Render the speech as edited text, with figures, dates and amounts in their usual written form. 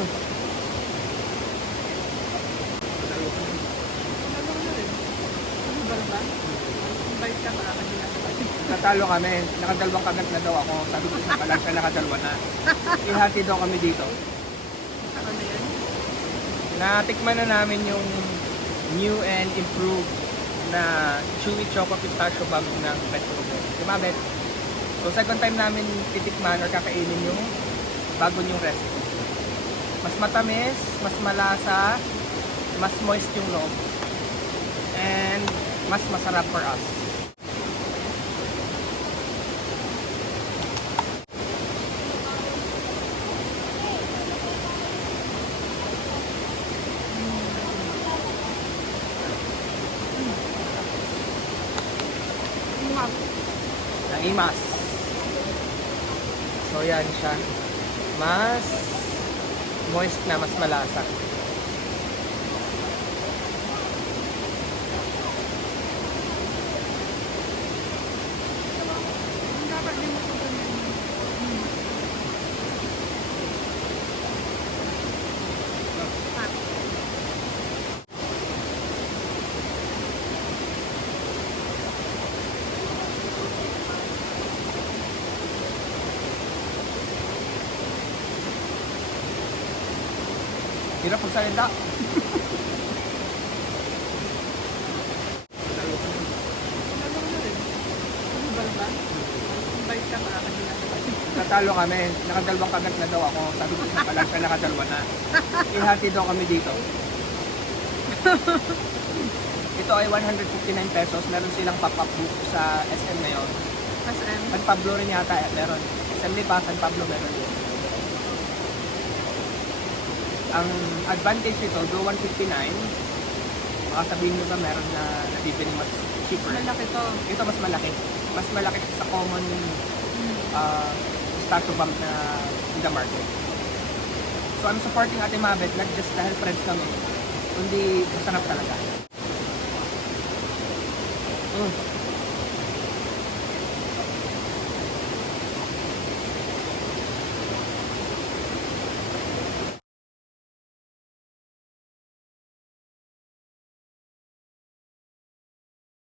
Mm. Natalo kami. Nakadalawang kagat na daw ako. Sabi ko isa pa lang siya nakadalwa na. Ihati daw kami dito. Natikman na namin yung new and improved na chewy choco pistachio bomb ng Metro Bell. Diba, Bet? So, second time namin titikman or kakainin yung bago yung recipe. Mas matamis, mas malasa, mas moist yung loob, and mas masarap for us. Naimas. So yan siya. Mas moist na, mas malasa. Hirap magsalita. Natalo kami. Nakadalawang kagat na daw ako. Sabi ko isa pa lang siya nakadalwa na. Ihati daw kami dito. Ito ay 159 pesos. Meron silang pop-up book sa SM ngayon. SM? San Pablo rin yata. Meron. SM Lipa, San Pablo meron din. Ang advantage nito, do 159, baka sabihin nyo ba meron na nabibili mas cheaper. Malaki to. Ito mas malaki. Mas malaki sa common pistachio bomb na in the market. So I'm supporting Ate Mabet, not just dahil friends kami, kundi masarap talaga.